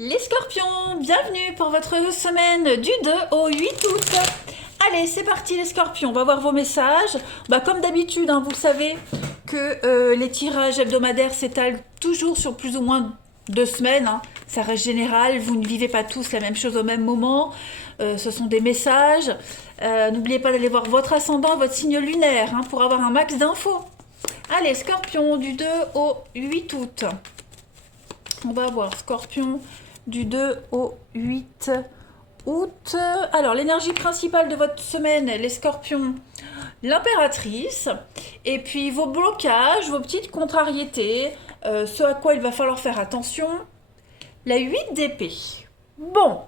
Les scorpions, bienvenue pour votre semaine du 2 au 8 août. Allez, c'est parti les scorpions, on va voir vos messages. Comme d'habitude, vous le savez que les tirages hebdomadaires s'étalent toujours sur plus ou moins 2 semaines. Ça reste général, vous ne vivez pas tous la même chose au même moment. Ce sont des messages. N'oubliez pas d'aller voir votre ascendant, votre signe lunaire pour avoir un max d'infos. Allez, scorpion, du 2 au 8 août. On va voir scorpion du 2 au 8 août. Alors, l'énergie principale de votre semaine, les scorpions, l'impératrice, et puis vos blocages, vos petites contrariétés, ce à quoi il va falloir faire attention, la 8 d'épée. Bon,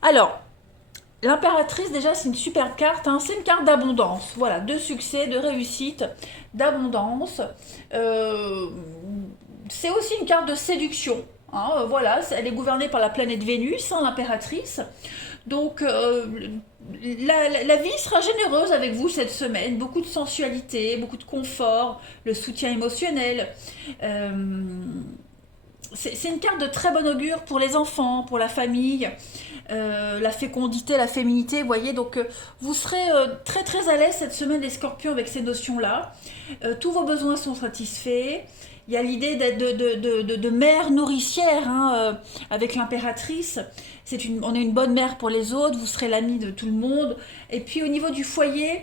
alors, l'impératrice, déjà, c'est une superbe carte, c'est une carte d'abondance, voilà, de succès, de réussite, d'abondance. C'est aussi une carte de séduction. Voilà, elle est gouvernée par la planète Vénus, l'impératrice. Donc, la vie sera généreuse avec vous cette semaine. Beaucoup de sensualité, beaucoup de confort, le soutien émotionnel. C'est une carte de très bon augure pour les enfants, pour la famille, la fécondité, la féminité, vous voyez. Donc, vous serez très très à l'aise cette semaine, les scorpions, avec ces notions-là. Tous vos besoins sont satisfaits. Il y a l'idée de mère nourricière avec l'impératrice. On est une bonne mère pour les autres, vous serez l'ami de tout le monde. Et puis au niveau du foyer,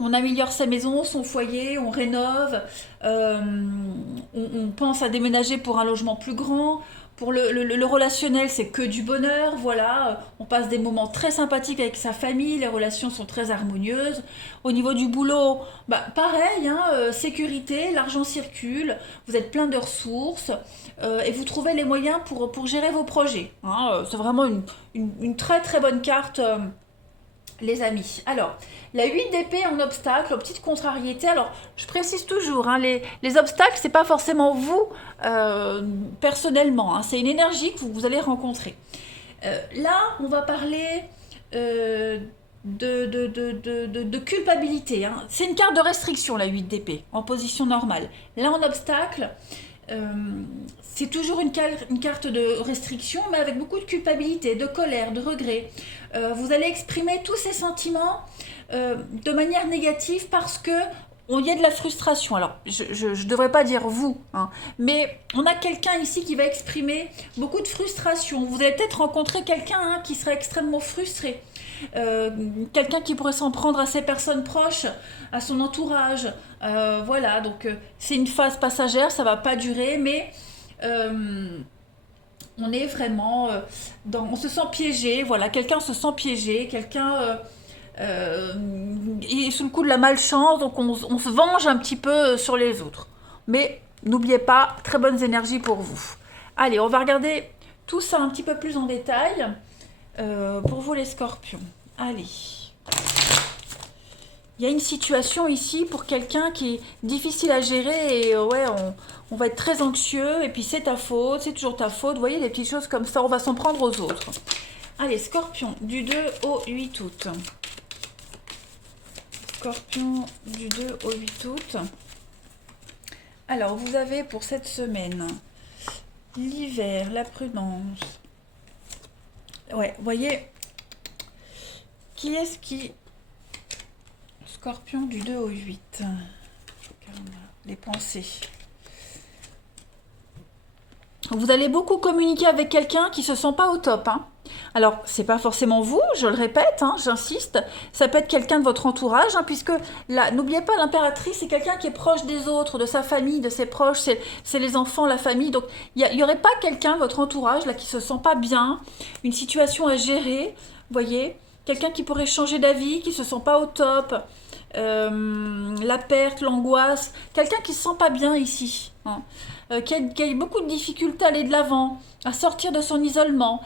on améliore sa maison, son foyer, on rénove, on pense à déménager pour un logement plus grand. Pour le relationnel, c'est que du bonheur, voilà. On passe des moments très sympathiques avec sa famille, les relations sont très harmonieuses. Au niveau du boulot, pareil, sécurité, l'argent circule, vous êtes plein de ressources et vous trouvez les moyens pour gérer vos projets. C'est vraiment une très très bonne carte. Les amis. Alors, la 8 d'épée en obstacle, aux petites contrariétés. Alors, je précise toujours, les obstacles, c'est pas forcément vous personnellement. C'est une énergie que vous allez rencontrer. Là, on va parler de culpabilité. C'est une carte de restriction, la 8 d'épée, en position normale. Là, en obstacle, c'est toujours une carte de restriction, mais avec beaucoup de culpabilité, de colère, de regret. Vous allez exprimer tous ces sentiments de manière négative parce que il y a de la frustration. Alors, je ne devrais pas dire vous, mais on a quelqu'un ici qui va exprimer beaucoup de frustration. Vous allez peut-être rencontrer quelqu'un qui serait extrêmement frustré. Quelqu'un qui pourrait s'en prendre à ses personnes proches, à son entourage. Voilà, donc c'est une phase passagère, ça va pas durer, mais on est vraiment on se sent piégé. Voilà, quelqu'un se sent piégé, quelqu'un est sous le coup de la malchance, donc on se venge un petit peu sur les autres. Mais n'oubliez pas, très bonnes énergies pour vous. Allez, on va regarder tout ça un petit peu plus en détail. Pour vous les scorpions, allez. Il y a une situation ici pour quelqu'un qui est difficile à gérer et on va être très anxieux et puis c'est ta faute, c'est toujours ta faute. Vous voyez, des petites choses comme ça, on va s'en prendre aux autres. Allez, scorpion, du 2 au 8 août. Scorpion, du 2 au 8 août. Alors, vous avez pour cette semaine l'hiver, la prudence. Ouais, vous voyez, qui est-ce qui... Scorpion du 2 au 8. Les pensées. Vous allez beaucoup communiquer avec quelqu'un qui se sent pas au top. Alors, c'est pas forcément vous, je le répète, j'insiste. Ça peut être quelqu'un de votre entourage, puisque là, n'oubliez pas, l'impératrice, c'est quelqu'un qui est proche des autres, de sa famille, de ses proches, c'est les enfants, la famille. Donc, il y aurait pas quelqu'un de votre entourage là qui se sent pas bien, une situation à gérer, vous voyez, quelqu'un qui pourrait changer d'avis, qui se sent pas au top. La perte, l'angoisse, quelqu'un qui se sent pas bien ici, qui a beaucoup de difficultés à aller de l'avant, à sortir de son isolement,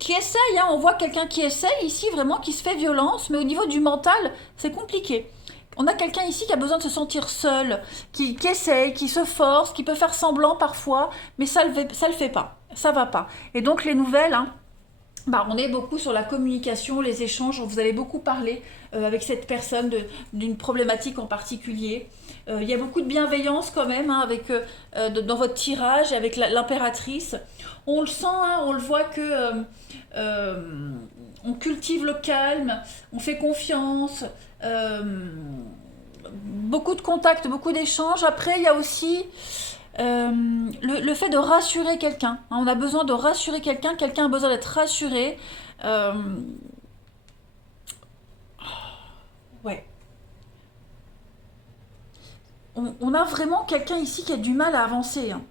qui essaye, on voit quelqu'un qui essaye ici vraiment, qui se fait violence, mais au niveau du mental, c'est compliqué. On a quelqu'un ici qui a besoin de se sentir seul, qui essaye, qui se force, qui peut faire semblant parfois, mais ça le fait pas, ça va pas. Et donc les nouvelles, bah, on est beaucoup sur la communication, les échanges. Vous allez beaucoup parler avec cette personne d'une problématique en particulier. Il y a beaucoup de bienveillance quand même hein, avec, dans votre tirage, avec l'impératrice. On le sent, hein, on le voit que on cultive le calme, on fait confiance. Beaucoup de contacts, beaucoup d'échanges. Après, il y a aussi le fait de rassurer quelqu'un. Hein. On a besoin de rassurer quelqu'un, quelqu'un a besoin d'être rassuré. Euh, ouais. On a vraiment quelqu'un ici qui a du mal à avancer. Hein.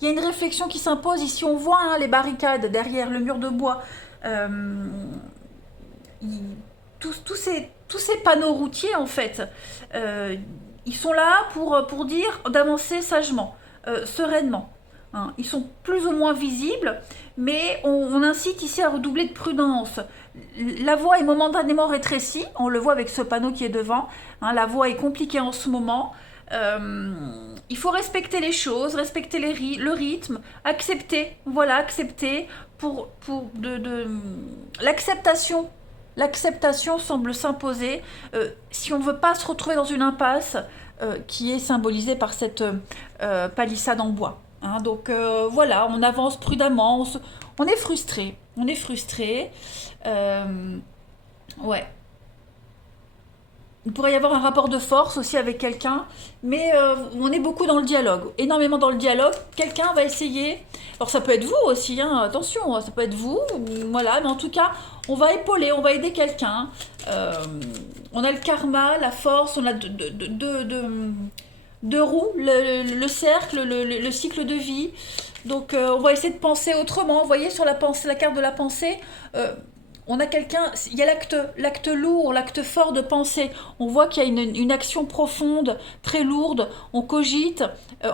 Il y a une réflexion qui s'impose. Ici, on voit hein, les barricades derrière le mur de bois. Euh, il- tous ces panneaux routiers, en fait, ils sont là pour dire d'avancer sagement, sereinement. Hein. Ils sont plus ou moins visibles, mais on incite ici à redoubler de prudence. La voie est momentanément rétrécie, on le voit avec ce panneau qui est devant. Hein, la voie est compliquée en ce moment. Il faut respecter les choses, respecter le rythme, accepter, voilà, accepter l'acceptation. L'acceptation semble s'imposer si on ne veut pas se retrouver dans une impasse qui est symbolisée par cette palissade en bois. Hein, donc voilà, on avance prudemment, on est frustré, on est frustré. Ouais, il pourrait y avoir un rapport de force aussi avec quelqu'un, mais on est beaucoup dans le dialogue, énormément dans le dialogue. Quelqu'un va essayer, alors ça peut être vous aussi, hein, attention, ça peut être vous, voilà, mais en tout cas, on va épauler, on va aider quelqu'un. Euh, on a le karma, la force, on a deux roues, le cercle, le cycle de vie. Donc on va essayer de penser autrement. Vous voyez sur la carte de la pensée, on a quelqu'un, il y a l'acte lourd, l'acte fort de penser. On voit qu'il y a une action profonde, très lourde. On cogite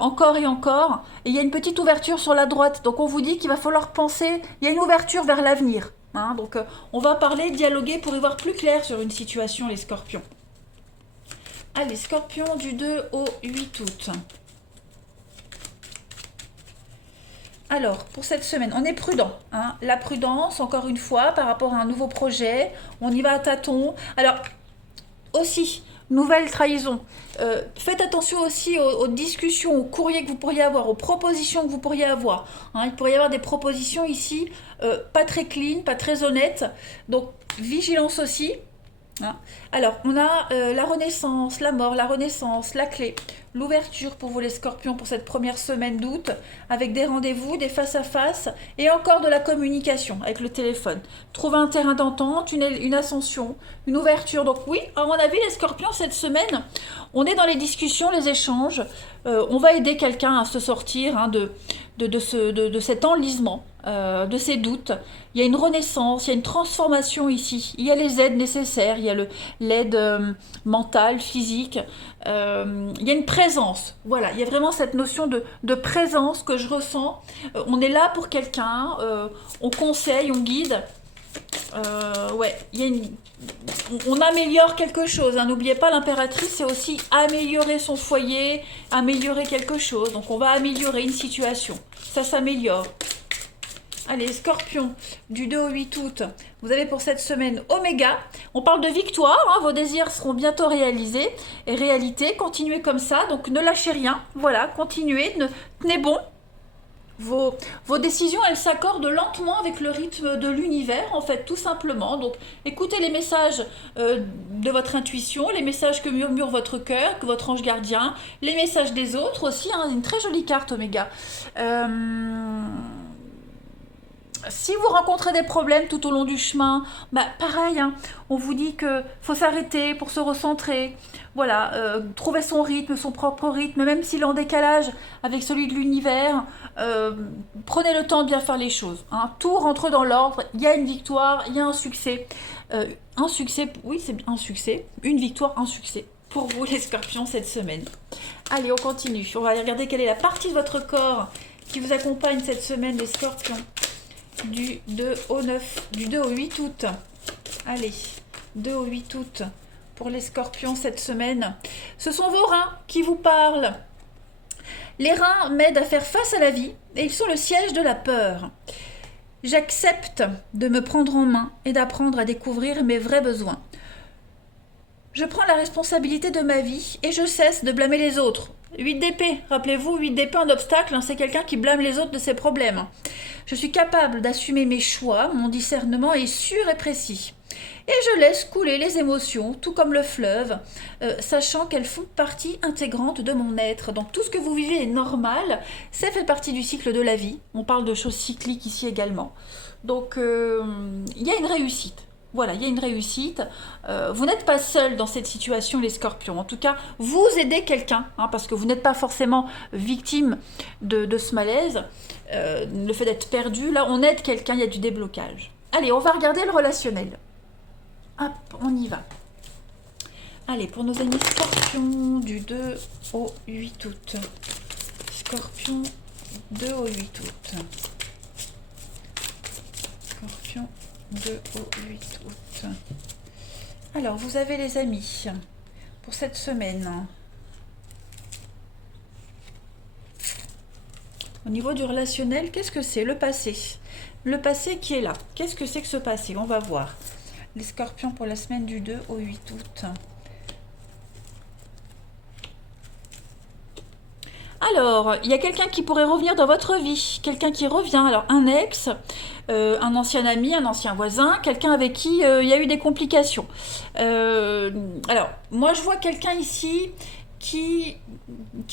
encore et encore. Et il y a une petite ouverture sur la droite. Donc on vous dit qu'il va falloir penser. Il y a une ouverture vers l'avenir. Hein. Donc on va parler, dialoguer pour y voir plus clair sur une situation, les scorpions. Allez, scorpion du 2 au 8 août. Alors, pour cette semaine, on est prudent. Hein. La prudence, encore une fois, par rapport à un nouveau projet, on y va à tâtons. Alors, aussi, nouvelle trahison. Faites attention aussi aux discussions, aux courriers que vous pourriez avoir, aux propositions que vous pourriez avoir. Hein. Il pourrait y avoir des propositions ici, pas très clean, pas très honnêtes. Donc, vigilance aussi. Hein. Alors, on a la renaissance, la mort, la renaissance, la clé, l'ouverture pour vous les scorpions pour cette première semaine d'août, avec des rendez-vous, des face-à-face et encore de la communication avec le téléphone. Trouver un terrain d'entente, une ascension, une ouverture. Donc oui, à mon avis, les scorpions, cette semaine, on est dans les discussions, les échanges. On va aider quelqu'un à se sortir hein, de cet enlisement, de ces doutes. Il y a une renaissance, il y a une transformation ici. Il y a les aides nécessaires, il y a l'aide mentale, physique. Il y a une présence. Voilà, il y a vraiment cette notion de présence que je ressens. On est là pour quelqu'un, on conseille, on guide. Ouais, il y a on améliore quelque chose. Hein. N'oubliez pas, l'impératrice, c'est aussi améliorer son foyer, améliorer quelque chose. Donc on va améliorer une situation. Ça s'améliore. Allez, scorpion, du 2 au 8 août, vous avez pour cette semaine Oméga. On parle de victoire, hein, vos désirs seront bientôt réalisés et réalité. Continuez comme ça, donc ne lâchez rien. Voilà, continuez, tenez bon. Vos décisions, elles s'accordent lentement avec le rythme de l'univers, en fait, tout simplement. Donc, écoutez les messages de votre intuition, les messages que murmure votre cœur, que votre ange gardien, les messages des autres aussi. Hein, une très jolie carte, Oméga. Si vous rencontrez des problèmes tout au long du chemin, bah pareil, hein, on vous dit que faut s'arrêter pour se recentrer. Voilà, trouver son rythme, son propre rythme, même s'il est en décalage avec celui de l'univers. Prenez le temps de bien faire les choses. Hein. Tout rentre dans l'ordre. Il y a une victoire, il y a un succès. Un succès, oui, c'est un succès. Une victoire, un succès. Pour vous, les scorpions, cette semaine. Allez, on continue. On va aller regarder quelle est la partie de votre corps qui vous accompagne cette semaine, les scorpions. Du 2 au 9, du 2 au 8 août. Allez, 2 au 8 août pour les scorpions cette semaine. Ce sont vos reins qui vous parlent. Les reins m'aident à faire face à la vie et ils sont le siège de la peur. J'accepte de me prendre en main et d'apprendre à découvrir mes vrais besoins. Je prends la responsabilité de ma vie et je cesse de blâmer les autres. 8 d'épée, rappelez-vous, 8 d'épée en obstacle, hein, c'est quelqu'un qui blâme les autres de ses problèmes. Je suis capable d'assumer mes choix, mon discernement est sûr et précis. Et je laisse couler les émotions, tout comme le fleuve, sachant qu'elles font partie intégrante de mon être. Donc tout ce que vous vivez est normal, ça fait partie du cycle de la vie. On parle de choses cycliques ici également. Donc il y a une réussite. Voilà, il y a une réussite. Vous n'êtes pas seul dans cette situation, les scorpions. En tout cas, vous aidez quelqu'un, hein, parce que vous n'êtes pas forcément victime de ce malaise. Le fait d'être perdu, là, on aide quelqu'un, il y a du déblocage. Allez, on va regarder le relationnel. Hop, on y va. Allez, pour nos amis scorpions, du 2 au 8 août. Scorpion, 2 au 8 août. Scorpion, 2 au 8 août. Alors, vous avez les amis pour cette semaine. Au niveau du relationnel, qu'est-ce que c'est? Le passé. Le passé qui est là. Qu'est-ce que c'est que ce passé? On va voir. Les scorpions pour la semaine du 2 au 8 août. Alors, il y a quelqu'un qui pourrait revenir dans votre vie, quelqu'un qui revient, alors un ex, un ancien ami, un ancien voisin, quelqu'un avec qui il y a eu des complications. Alors, moi je vois quelqu'un ici qui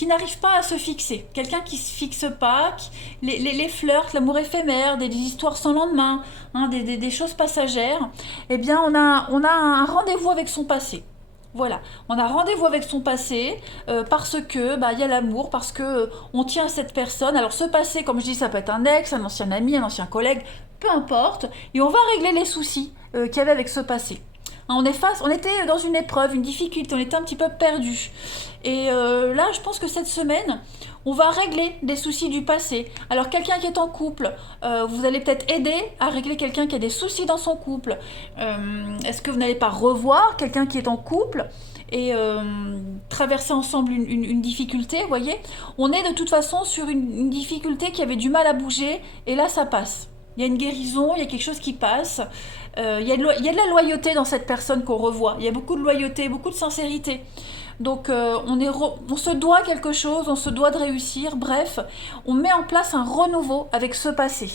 n'arrive pas à se fixer, quelqu'un qui se fixe pas, les flirts, l'amour éphémère, des histoires sans lendemain, hein, des choses passagères, eh bien on a un rendez-vous avec son passé. Voilà, on a rendez-vous avec son passé parce que il y a l'amour, parce que on tient à cette personne. Alors ce passé, comme je dis, ça peut être un ex, un ancien ami, un ancien collègue, peu importe, et on va régler les soucis qu'il y avait avec ce passé. Hein, on était dans une épreuve, une difficulté, on était un petit peu perdu. Et là, je pense que cette semaine, on va régler des soucis du passé. Alors quelqu'un qui est en couple, vous allez peut-être aider à régler quelqu'un qui a des soucis dans son couple. Est-ce que vous n'allez pas revoir quelqu'un qui est en couple et traverser ensemble une difficulté, vous voyez? On est de toute façon sur une difficulté qui avait du mal à bouger et là ça passe. Il y a une guérison, il y a quelque chose qui passe. Il y a de la loyauté dans cette personne qu'on revoit. Il y a beaucoup de loyauté, beaucoup de sincérité. Donc on se doit quelque chose, on se doit de réussir. Bref, on met en place un renouveau avec ce passé.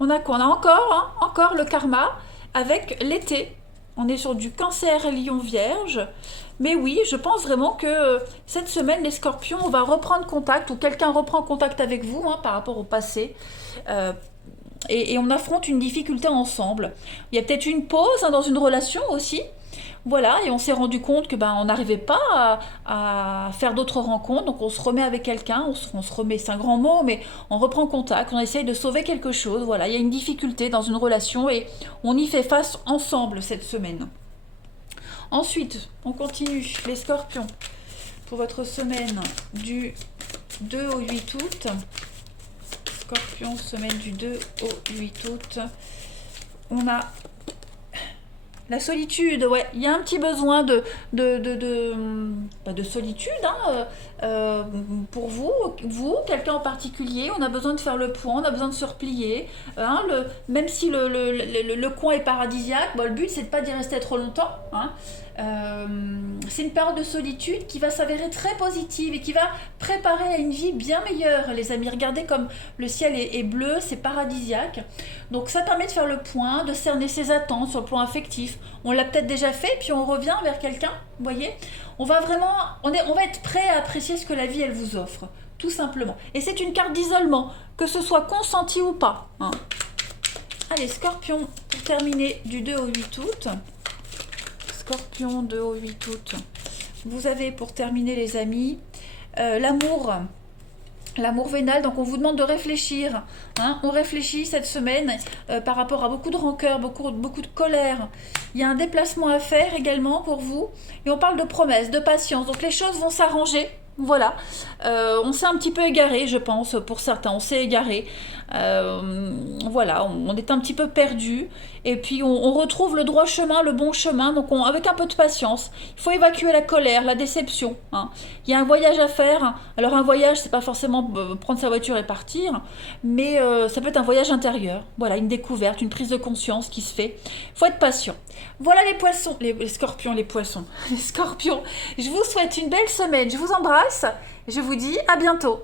On a quoi? On a encore le karma avec l'été. On est sur du cancer, lion, vierge. Mais oui, je pense vraiment que cette semaine, les scorpions, on va reprendre contact, ou quelqu'un reprend contact avec vous par rapport au passé. Et on affronte une difficulté ensemble. Il y a peut-être une pause dans une relation aussi. Voilà, et on s'est rendu compte que on n'arrivait pas à faire d'autres rencontres, donc on se remet avec quelqu'un, on se remet, c'est un grand mot, mais on reprend contact, on essaye de sauver quelque chose. Voilà, il y a une difficulté dans une relation et on y fait face ensemble cette semaine. Ensuite, on continue, les scorpions, pour votre semaine du 2 au 8 août. Scorpion, semaine du 2 au 8 août. On a la solitude, ouais. Il y a un petit besoin de solitude pour vous, quelqu'un en particulier. On a besoin de faire le point, on a besoin de se replier. Même si le coin est paradisiaque, le but c'est de pas d'y rester trop longtemps. C'est une période de solitude qui va s'avérer très positive et qui va préparer à une vie bien meilleure, les amis. Regardez comme le ciel est bleu, c'est paradisiaque. Donc ça permet de faire le point, de cerner ses attentes sur le plan affectif. On l'a peut-être déjà fait, puis on revient vers quelqu'un, vous voyez. On va être prêt à apprécier ce que la vie elle vous offre, tout simplement. Et c'est une carte d'isolement, que ce soit consenti ou pas. Allez, Scorpion, pour terminer du 2 au 8 août. Scorpion, 2 au 8 août. Vous avez pour terminer, les amis, l'amour vénal. Donc on vous demande de réfléchir. On réfléchit cette semaine par rapport à beaucoup de rancœur, beaucoup de colère. Il y a un déplacement à faire également pour vous. Et on parle de promesses, de patience. Donc les choses vont s'arranger. Voilà, on s'est un petit peu égaré, je pense, pour certains, on s'est égaré. Voilà, on est un petit peu perdu. Et puis on retrouve le droit chemin, le bon chemin, donc avec un peu de patience. Il faut évacuer la colère, la déception, hein. Il y a un voyage à faire. Alors un voyage, c'est pas forcément prendre sa voiture et partir, mais ça peut être un voyage intérieur. Voilà, une découverte, une prise de conscience qui se fait. Il faut être patient. Voilà les poissons, les scorpions, les poissons, les scorpions. Je vous souhaite une belle semaine, je vous embrasse, je vous dis à bientôt.